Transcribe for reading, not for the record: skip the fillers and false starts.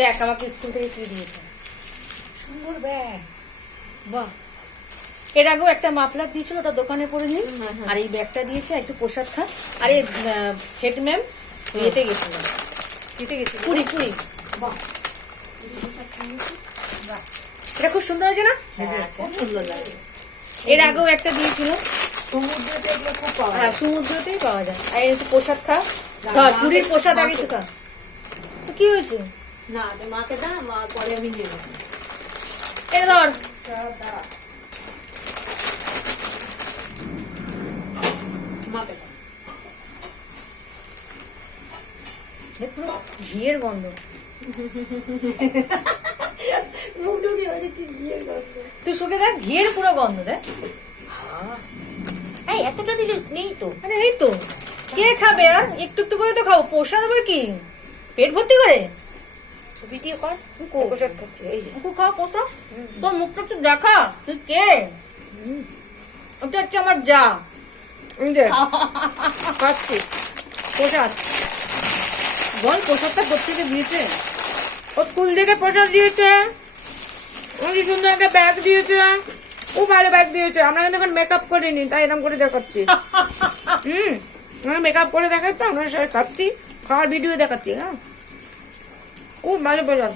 দেখ আমাকে স্কুল থেকে কি দিয়েছে, সুন্দর ব্যাগ। বাহ, এর আগেও একটা মাফলার দিয়েছিল, ওটা দোকানে পরে নি। আর এই ব্যাগটা দিয়েছে, একটু প্রসাদ খা। আর এই হেড ম্যাম ইয়েতে গেছিল, পুরী। বাহ, এটা খুব সুন্দর হয়েছে না? খুব সুন্দর লাগে। এর আগেও একটা দিয়েছিল, সমুদ্রতে এগুলো খুব পাওয়া যায়। হ্যাঁ সমুদ্রতেই পাওয়া যায়। আর একটু প্রসাদ খা, ধর পুরীর প্রসাদ আগে তো খা। তো কি হয়েছে? না মাকে দা, মা পরে আমি নিয়ে নেবো। এটা ধর। মাকে দা দেখ পুরো ঘিয়ের গন্ধ। তুই শুকে দেখ, ঘিয়ের পুরো গন্ধ। দেখ এতটা দিলে নেই তো। আরে এই তো, কে খাবে? আর একটু একটু করে তো খাবো, প্রসাদ আবার কি পেট ভর্তি করে? ভিডিও কর, প্রসাদ খাচ্ছি। এই যে একটু খা প্রসাদ, তোর মুখটা একটু দেখা। তুই কে? ওটা হচ্ছে আমার যা। খাচ্ছি প্রসাদ বল, প্রসাদটা প্রত্যেকে দিয়েছে। ও স্কুল থেকে প্রসাদ দিয়েছে, অনেক সুন্দর একটা ব্যাগ দিয়েছে, খুব ভালো ব্যাগ দিয়েছে। আমরা কিন্তু এখন মেকআপ করিনি, তাই এরকম করে দেখাচ্ছি। আমরা মেকআপ করে দেখাচ্ছি, আমরা সবাই খাচ্ছি, খাওয়ার ভিডিও দেখাচ্ছি। হ্যাঁ, খুব ভালো প্রসাদ।